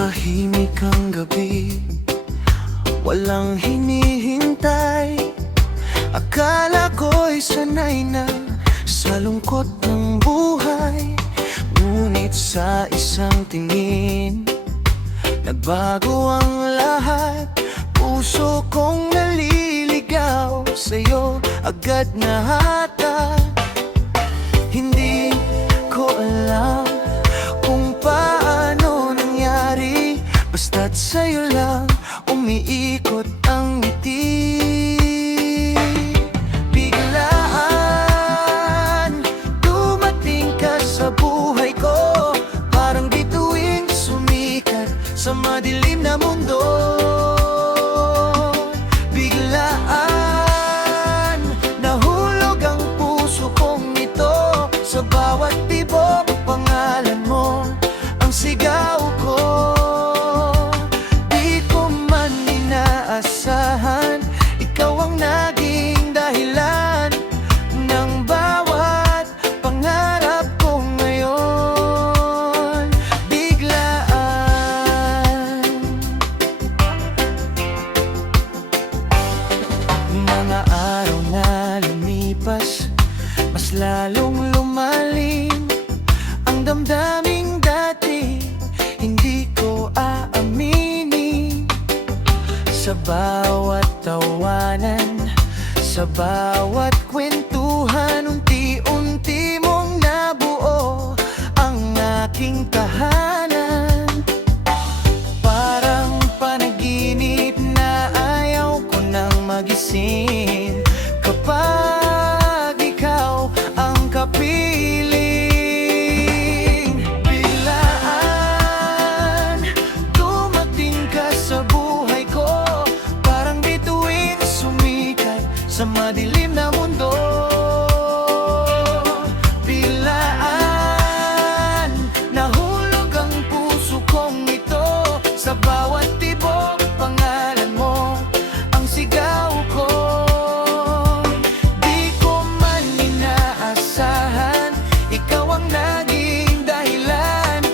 Tahimik ang gabi, walang hinihintay. Akala ko'y sanay na sa lungkot ng buhay. Ngunit sa isang tingin, nagbago ang lahat. Puso kong naliligaw sa'yo, agad na hata. Hindi ko alam kung paano nangyari, basta't sa'yo lang umiikot ang ngiti. Biglaan dumating ka sa buhay ko, parang bituin sumikat sa madilim na mundo. Biglaan nahulog ang puso kong ito, sa bawat tibok pangalan mo ang sigaw ko. Di ko man inaasahan, ikaw ang naging dahilan ng bawat pangarap ko ngayon. Biglaan mga araw na lumipas, mas lalong lumalim ang damdaming dati, hindi ko aaminin. Sa bawat tawanan, sa bawat kwentuhan, unti-unti mong nabuo ang aking tahanan. Parang panaginip na ayaw ko nang magising kapag ikaw ang kapiling. Biglaan dumating ka sa buhay ko, parang bituin sumikat sa madilim na mundo. Biglaan nahulog ang puso kong ito, sa bawat tibok pangalan mo ang sigaw ko. Di ko man inaasahan, ikaw ang naging dahilan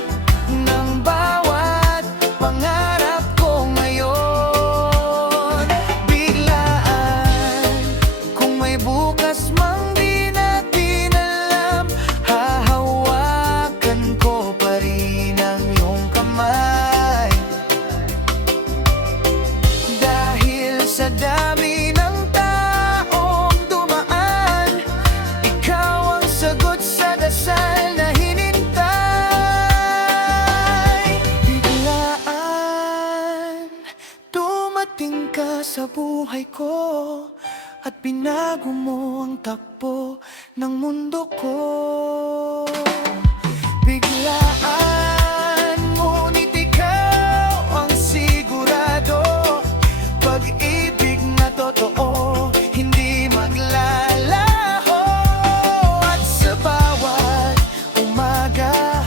ng bawat pangarap ko ngayon. Biglaan, kung may bukas mang di natin alam, hahawakan ko pa rin ang iyong kamay. Dahil sa dami ng taong dumaan, ikaw ang sagot sa dasal na hinintay. Biglaan dumating ka sa buhay ko, at binago mo ang takbo ng mundo ko. Biglaan, ngunit ikaw ang sigurado, pag-ibig na totoo, hindi maglalaho. At sa bawat umaga,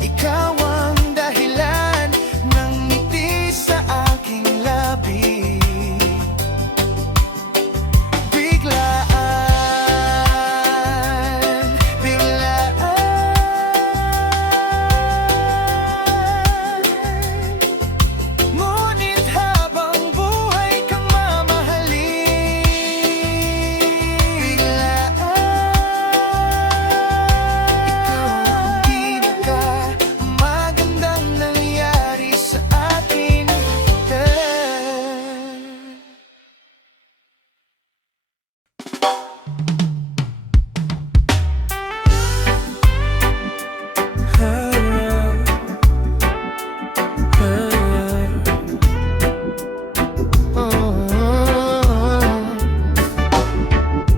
ikaw ang dahilan ng ngiti sa aking labi. Biglaan, biglaan, ngunit habang buhay kang mamahalin. Biglaan, ikaw ang pinakamagandang nangyari sa akin.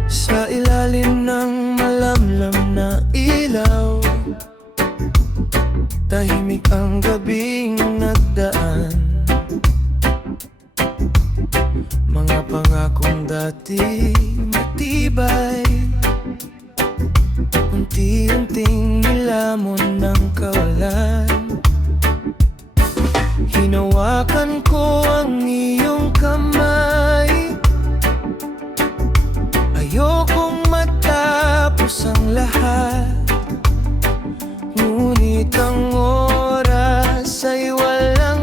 Sa ilalim ng malamlam na ilaw, tahimik ang gabing nagdaan. Mga pangakong dati matibay, unti-unting nilamon ng kawalan. Hinawakan ko ang iyong kamay, ayokong matapos ang lahat. Ngunit ang oras ay walang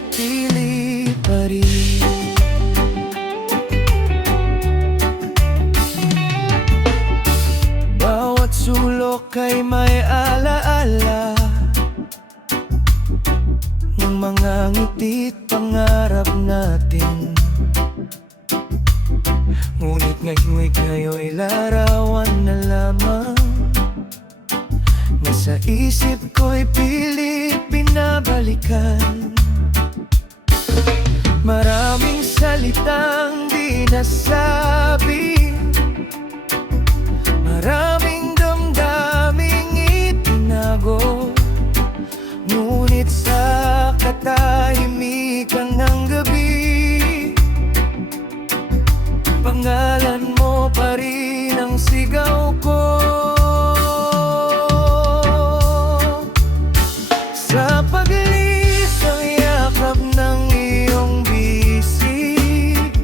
nananatili pa rin. Bawat sulok ay may alaala ng mga ngiti't pangarap natin. Ngunit ngayon'y larawan na lamang na sa isip ko'y pilit binabalikan. Maraming salitang di nasabi, maraming damdaming itinago, ngunit sa katahimikan ng gabi, pangalan mo pa rin ang sigaw ko. Sa paglisang yakap ng iyong bisig,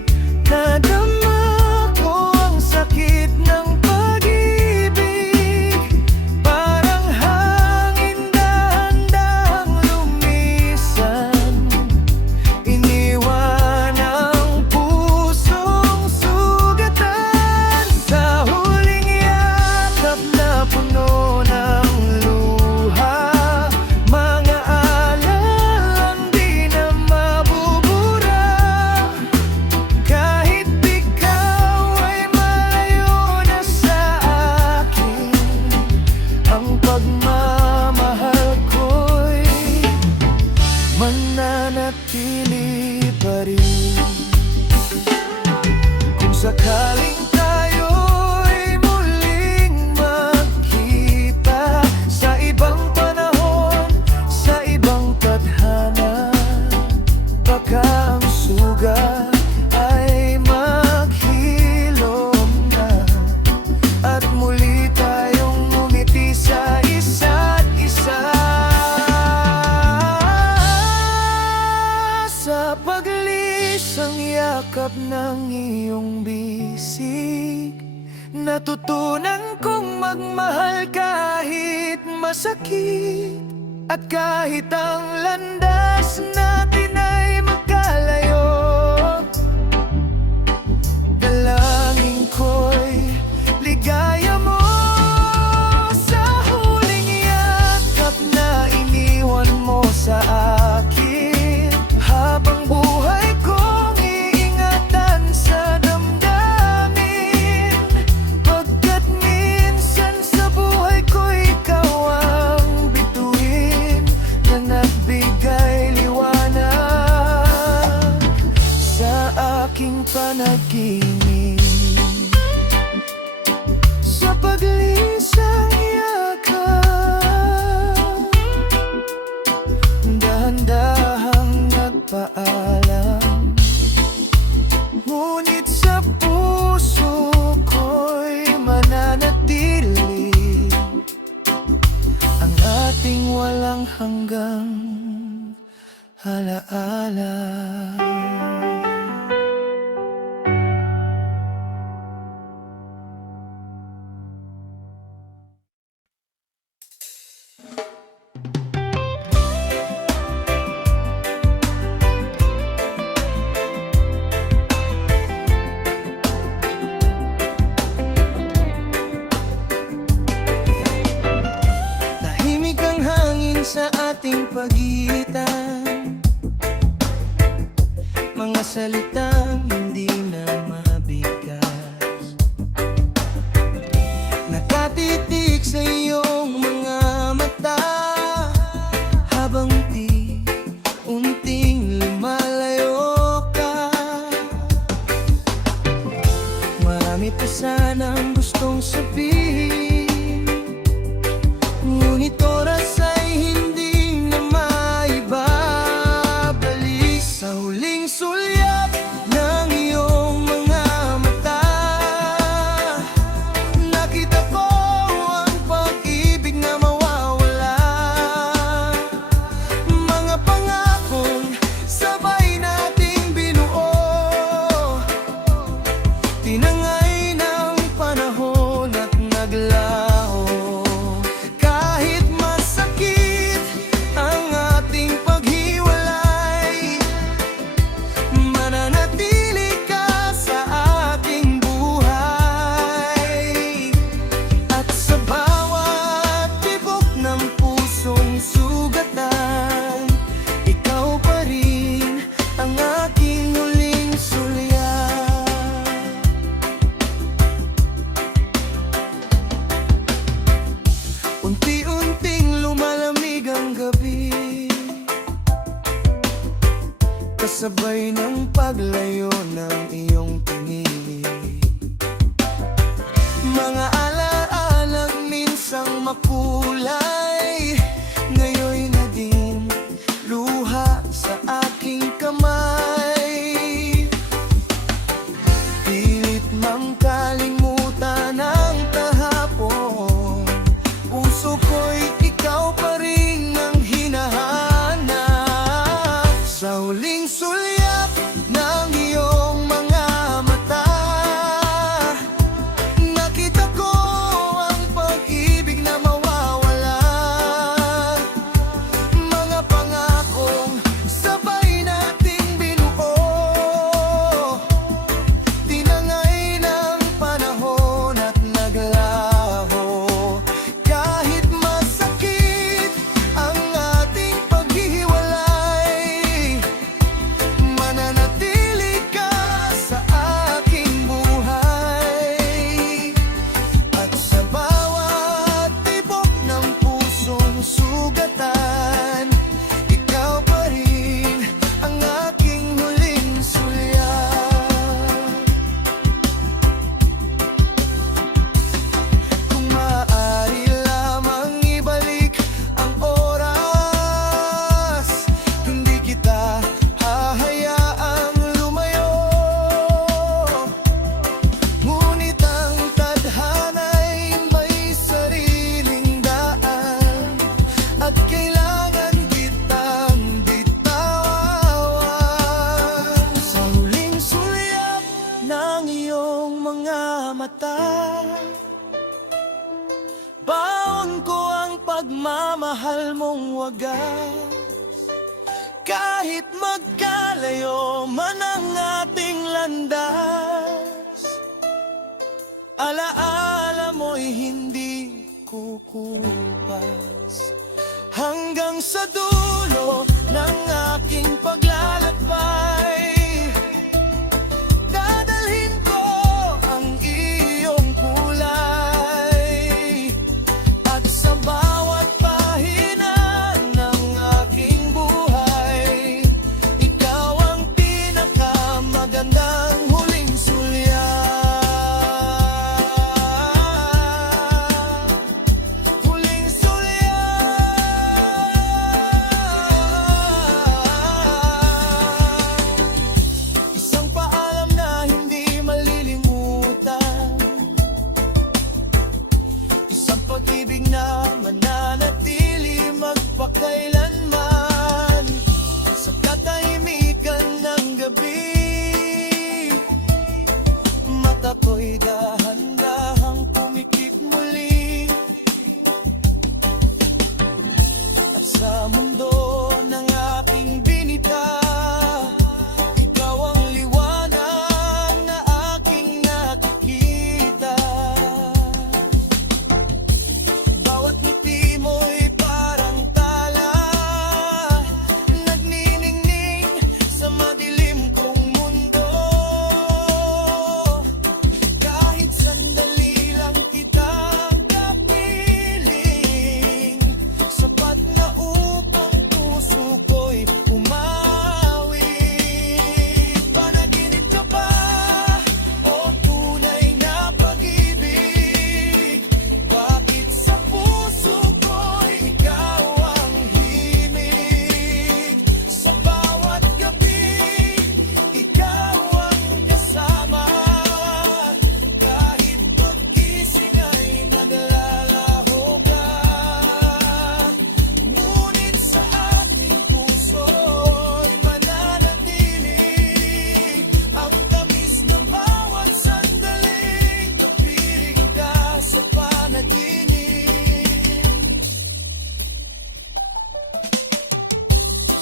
nadama ko ang sakit ng pag-ibig. Parang hangin dahan-dahang lumisan, iniwan ang pusong sugatan. Sa huling yakap na puno ng luha, mga alalang di na mabubura. Kahit ikaw ay malayo na sa akin, ang pagmamahal ko'y mananatili pa rin. Kung sakaling tayo'y muling magkita sa ibang panahon, sa ibang tadhana, baka ang sugat ay maghilom na at muli tayong ngumiti sa isa't isa. Sa paglisang yakap ng iyong bisig, natutunan kong magmahal kahit masakit, at kahit ang landas natin ay magkalayo. Dalangin ko'y ligaya mo sa huling yakap na iniwan mo sa akin. Habang buhay kong iingatan sa damdamin, pagkat minsan sa buhay ko ikaw ang bituin na nagbigay liwanag sa aking panaginip. Sa paglisang yakap, dahan-dahang nagpaalam, ngunit sa puso ko'y mananatili ang ating walang hanggang alaala. Tahimik ang hangin sa ating pagitan, mga salitang hindi na mabigkas, nakatitig sa iyong mga mata, habang unting lumalayo ka. Marami pa sanang gustong sabihin, ngunit oras ay hindi na maibabalik. Sa huling sulyap ng iyong mga mata, nakita ko ang pag-ibig na mawawala. Mga pangakong sabay nating binuo, tinangay ng panahon at naglaho. Kahit masakit ang ating paghiwalay, kasabay ng paglayo ng iyong tingin. Mga alaalang minsang makulay, ngayon'y naging luha sa aking kamay. Pilit mang kalimutan ang kahapon, puso ko'y ikaw pa rin ang hinahanap. Sa huling sulyap ng iyong mga mata, nakita ko ang pag-ibig na mawawala. Mga pangakong sabay nating binuo, tinangay ng panahon at naglaho. Kahit masakit ang ating paghihiwalay, mananatili ka sa aking buhay. At sa bawat tibok ng pusong sugatan, ikaw pa rin ang aking huling sulyap. Kung maaari lamang ibalik ang oras, hindi kita hahayaang lumayo. Ngunit ang tadhana'y may sariling daan, at kailangan kitang bitawan. Sa huling sulyap ng iyong mga mata, baon ko ang pagmamahal mong wagas. Kahit magkalayo man ang ating landas, alaala mo'y hindi kukupas. Hanggang sa dulo ng aking paglalakbay, dadalhin ko ang iyong kulay. At sa bawat pahina ng aking buhay, ikaw ang pinakamagandang huling sulyap. Huling sulyap. Isang paalam na hindi malilimutan, isang pag-ibig na mananatili magpakailanman. Sa katahimikan ng gabi, mata ko'y dahan-dahang pumikit muli. At sa mundo ng aking binita, ikaw ang liwanag na aking nakikita. Bawat ngiti mo'y parang tala, nagniningning sa madilim kong mundo. Kahit sandali lang kitang kapiling, sapat na upang puso ko'y umawi. Panaginip ka ba o tunay na pag-ibig? Bakit sa puso ko'y ikaw ang himig? Sa bawat gabi, ikaw ang kasama. Kahit paggising ay naglalaho ka, ngunit sa ating puso'y mananatili ang tamis ng bawat sandaling kapiling ka sa panaginip.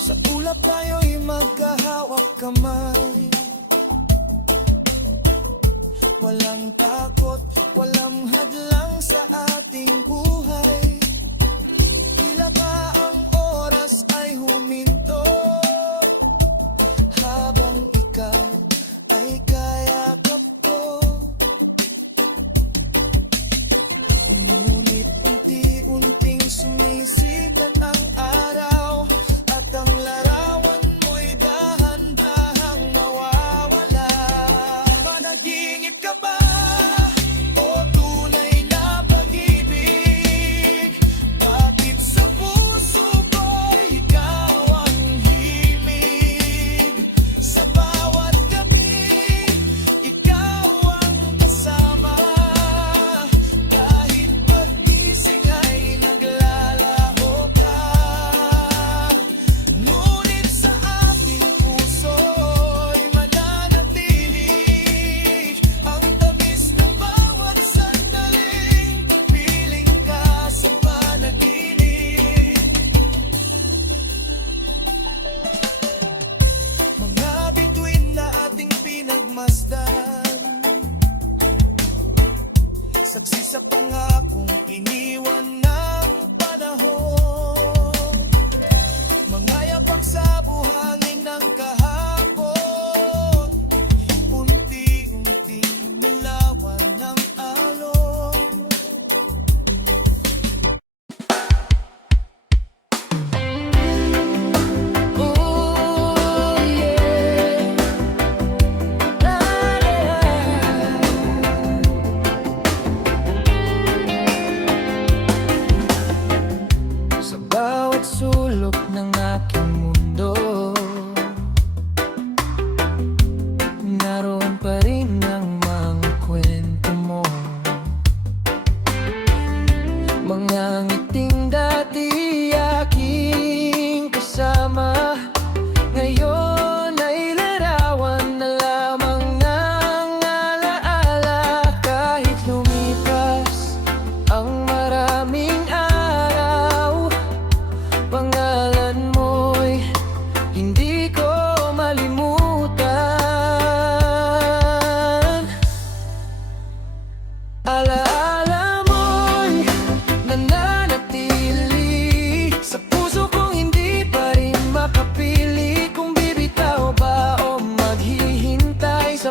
Sa ulap tayo'y magkahawak kamay, walang takot, walang hadlang sa ating buhay. Tila ba ang oras ay huminto, habang ikaw ay kayakap ko. Ngunit unti-unting sumisikat ang araw, at ang larawan mo'y dahan-dahan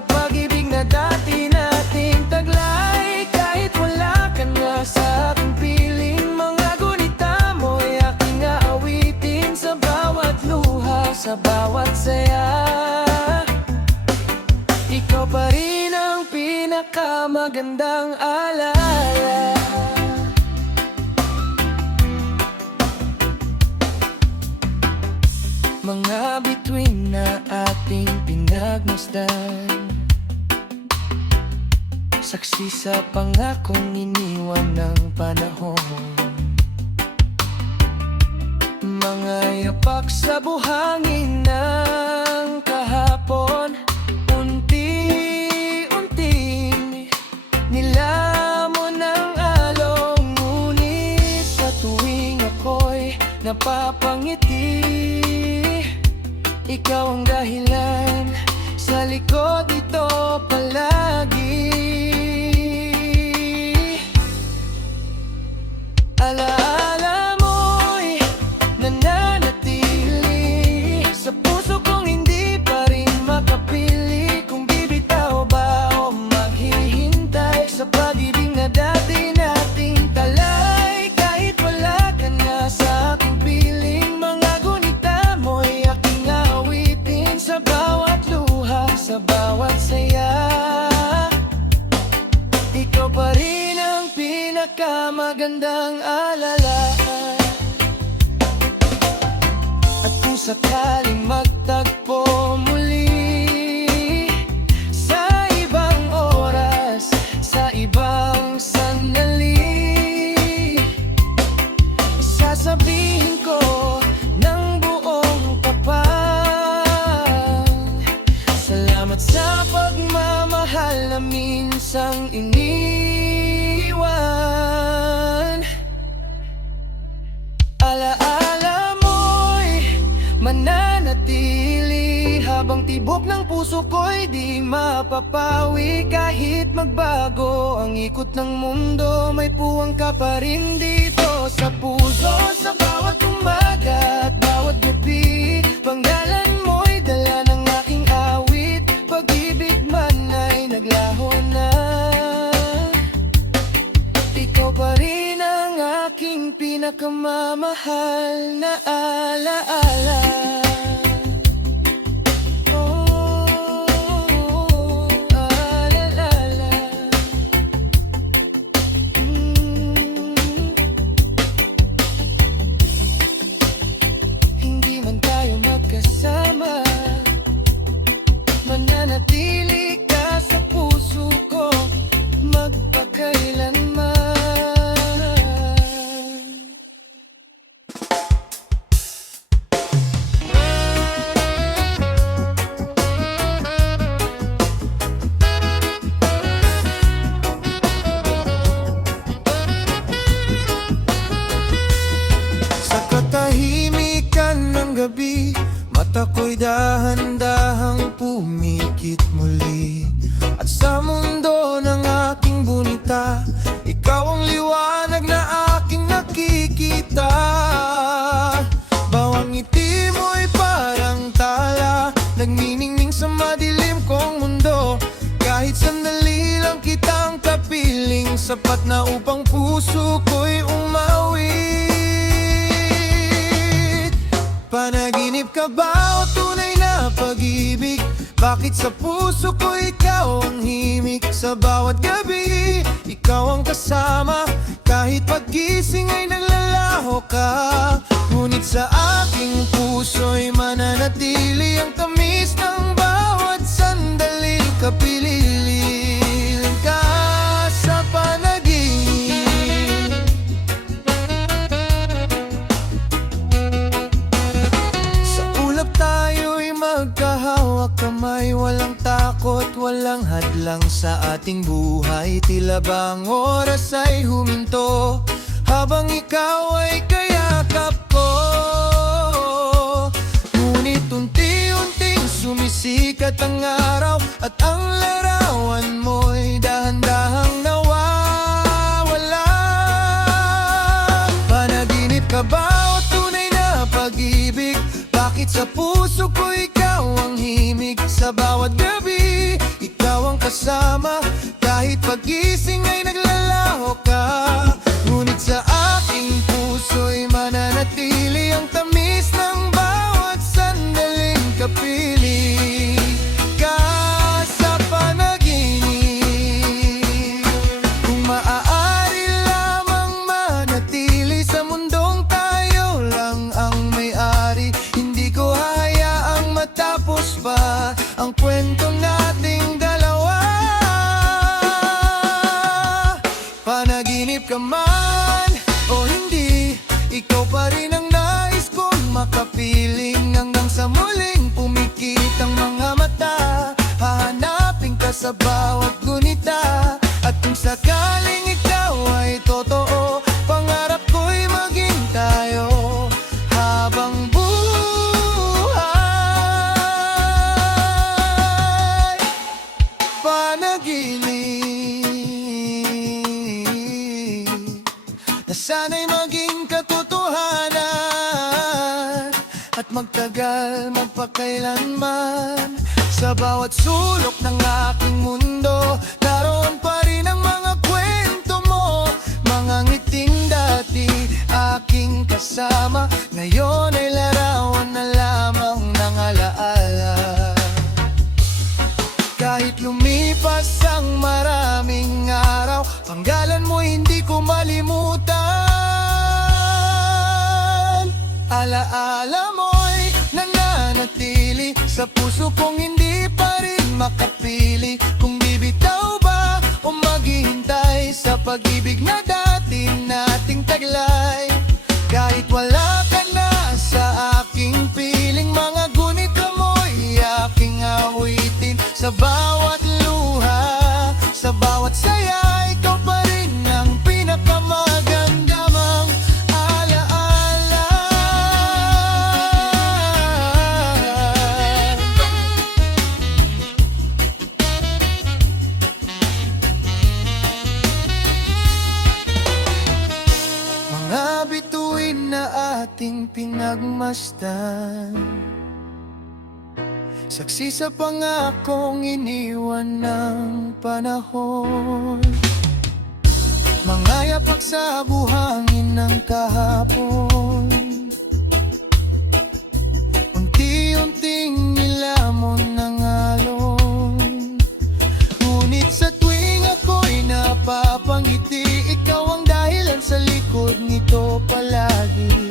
pag-ibig na dati nating taglay. Kahit wala ka na sa aking piling, mga gunita mo'y aking aawitin. Sa bawat luha, sa bawat saya, ikaw pa rin ang pinakamagandang alaala. Mga bituin na ating pinagmasdan, saksi sa pangakong iniwan ng panahon. Mga yapak sa buhangin ng kahapon, unti-unting nilamon ng along. Ngunit sa tuwing ako'y napapangiti, ikaw ang dahilan sa likod nito palagi. Alaala mo'y nananatili sa puso kong hindi pa rin makapili kung bibitaw ba o maghihintay sa pag-ibig na dati nating talay. Kahit wala ka na sa aking piling, mga gunita mo'y aking awitin. Sa bawat luha, sa bawat saya, ikaw pa rin ang pinakamagandang alala. At kung sakaling magtagpo muli sa ibang oras, sa ibang sandali, sasabihin ko ng buong tapang, salamat sa pagmamahal na minsang iniwan. Alaala mo'y mananatili habang tibok ng puso ko'y di mapapawi. Kahit magbago ang ikot ng mundo, may puwang ka pa rin dito sa puso. Sa bawat umaga at bawat gabi, panggalan mo'y dala ng aking awit. Pag-ibig man ay naglaho na, ikaw pa rin ang aking pinakamamahal na alaala. Oh, alala. Hindi man tayo magkasama, mananatili ka sa puso ko magpakailanman. Sa katahimikan ng gabi, mata ko'y dahan-dahang pumikit muli. At sa mundo ng aking bunita, ikaw ang liwanag na aking nakikita. Bawang ngiti mo'y parang tala, nagniningning sa madilim kong mundo. Kahit sandali lang kitang kapiling, sapat na upang puso ko'y umawit. Panaginip ka ba o tunay na pag-ibig? Bakit sa puso ko ikaw ang himik? Sa bawat gabi, ikaw ang kasama. Kahit paggising ay naglalaho ka, ngunit sa aking puso'y mananatili ang tamis ng bawat sandaling kapililing ka sa panaginip. Sa ulap tayo'y magkahawak kamay, walang takot, walang hadlang sa ating buhay. Tila bang oras ay huminto habang ikaw ay kayakap ko. Ngunit unti-unting sumisikat ang araw at ang larawan mo'y dahan-dahang nawawala. Panaginip ka ba o tunay na pag-ibig? Bakit sa puso ko ikaw ang himig? Sa bawat gabi, kasama. Kahit pagising ay naglalaho ka, ngunit sa aking puso'y mananatili ang tamis ng bawat sandaling kapili ka sa panaginip. Kung maaari lamang manatili sa mundong tayo lang ang may-ari, hindi ko hayaang matapos pa ang kwento nating dalawa. Panaginip ka man o hindi, ikaw pa rin ang nais kong makapiling. Hanggang sa muling pumikit ang mga mata, hahanapin ka sa bawat gunita. At kung sakaling ikaw ay totoo, pangarap ko'y maging tayo habang buhay. Panaginip na sana'y maging katotohanan at magtagal magpakailanman. Sa bawat sulok ng aking mundo, naroon pa rin ang mga kwento mo, mga ngiting dati aking kasama. Ngayon ay larawan na lamang ng alaala. Kahit lumipas ang maraming araw, panggalan mo hindi ko malimutan. Alaala mo'y nananatili sa puso kong hindi pa rin makapili. Kung bibitaw ba o maghihintay sa pag-ibig na dati nating taglay. Kahit wala ka na sa aking piling, mga gunita mo'y aking awitin. Sa bawat luha, sa bawat saya, ikaw pa rin ang pinakamagandamang alaala. Mga bituin na ating pinagmasdan, saksi sa pangakong iniwan ng panahon. Mga yapak sa buhangin ng kahapon, unti-unting nilamon ng alon. Ngunit sa tuwing ako'y napapangiti, ikaw ang dahilan sa likod nito palagi.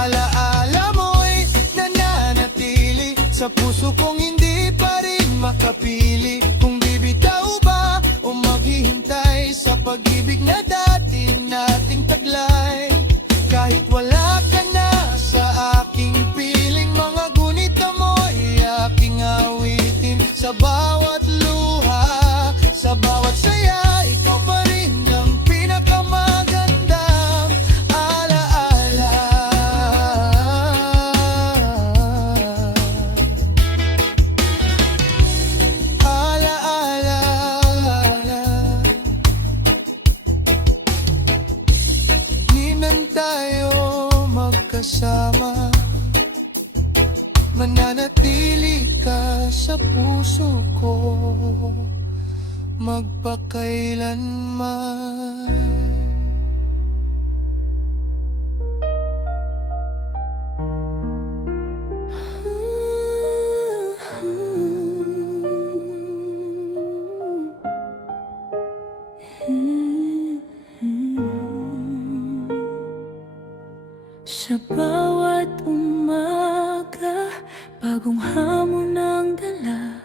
Alaala mo'y nananatili sa puso kong hindi pa rin makapili. Kung bibitaw ba o maghihintay sa pag-ibig na dati nating taglay. Kahit wala ka na sa aking piling, mga gunita mo'y aking awitin. Sa bawat luha, sa bawat saya, ikaw pa rin ang pinakamagandang alaala. Tayo magkasama, mananatili ka sa puso ko magpakailanman. Sa bawat umaga, bagong hamon ang dala.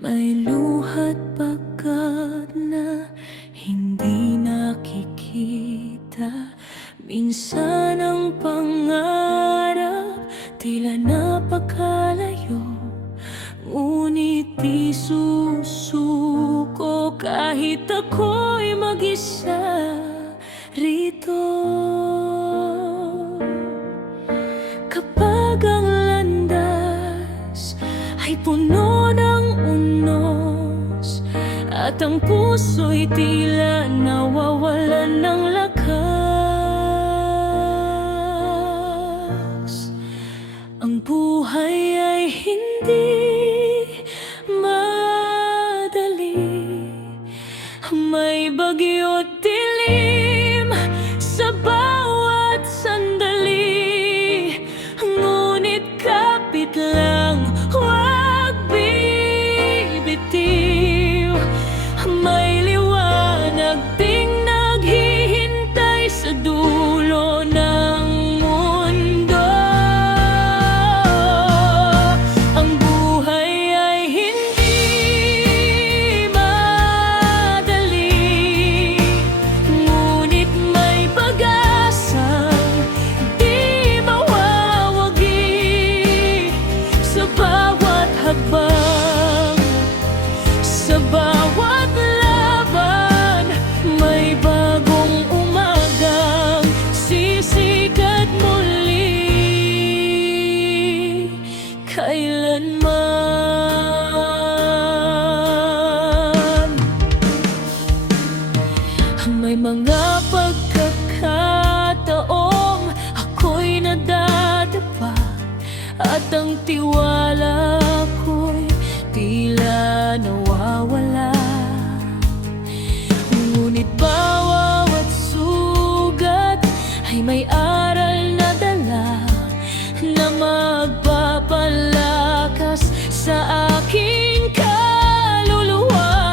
May luha't pagkat na hindi nakikita. Minsan ang pangarap tila napakalayo, ngunit di susuko kahit ako'y mag-isa rito. Kapag ang landas ay puno ng unos at ang puso'y tila nawawalan ng lakas, ang buhay ay hindi madali. May bagyo't dilim sa bawat sandali, ngunit kapit lang, huwag bibitiw. May liwanag ding naghihintay sa dulo ng mundo. Ang buhay ay hindi madali, ngunit may pag-asang di mawawagi. Sa bawat hakbang, sa bawat laban, may bagong umagang sisikat muli. Kailanman may mga pagkakataong ako'y nadadapa, at ang tiwala ko'y tila nawawala. Ngunit bawat sugat ay may aral na dala, na magpapalakas sa aking kaluluwa.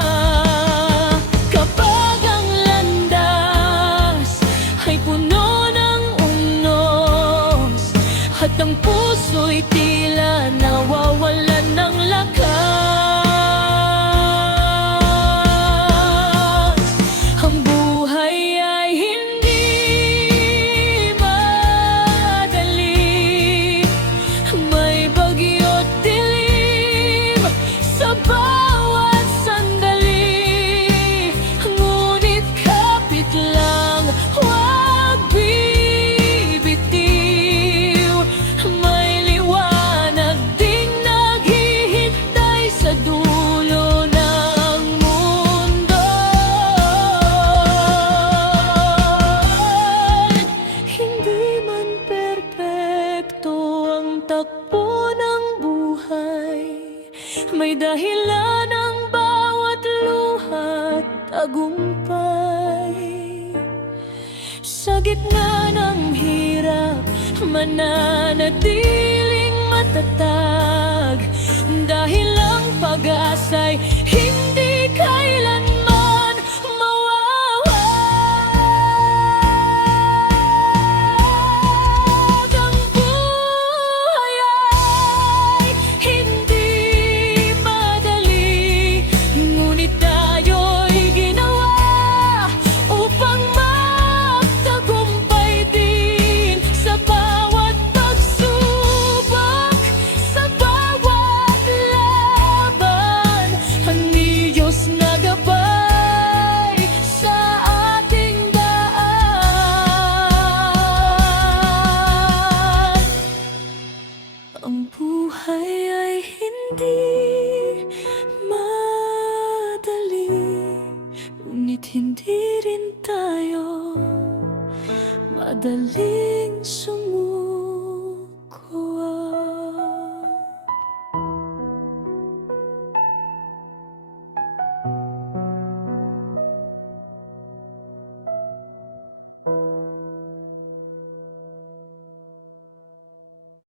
Kapag ang landas ay puno ng unos, at ang puso'y tila nawawalan ng lakas, ang buhay ay hindi madali. May bagyo't dilim sa bawat sandali, ngunit kapit lang, huwag bibitiw. May liwanag ding naghihintay sa dulo ng mundo. Hindi man perpekto ang takbo ng buhay, may dahilan ang bawat luha't tagumpay. Sa gitna ng hirap, mananatiling matatag, dahil ang pag-asa'y hindi kailanman mawawag. Ang buhay ay hindi madali, ngunit tayo'y ginawa upang magtagumpay din. Sa bawat pagsubok, sa bawat laban, ang Diyos na gabay sa ating daan. Ang buhay ay hindi madali, ngunit hindi rin tayo madali.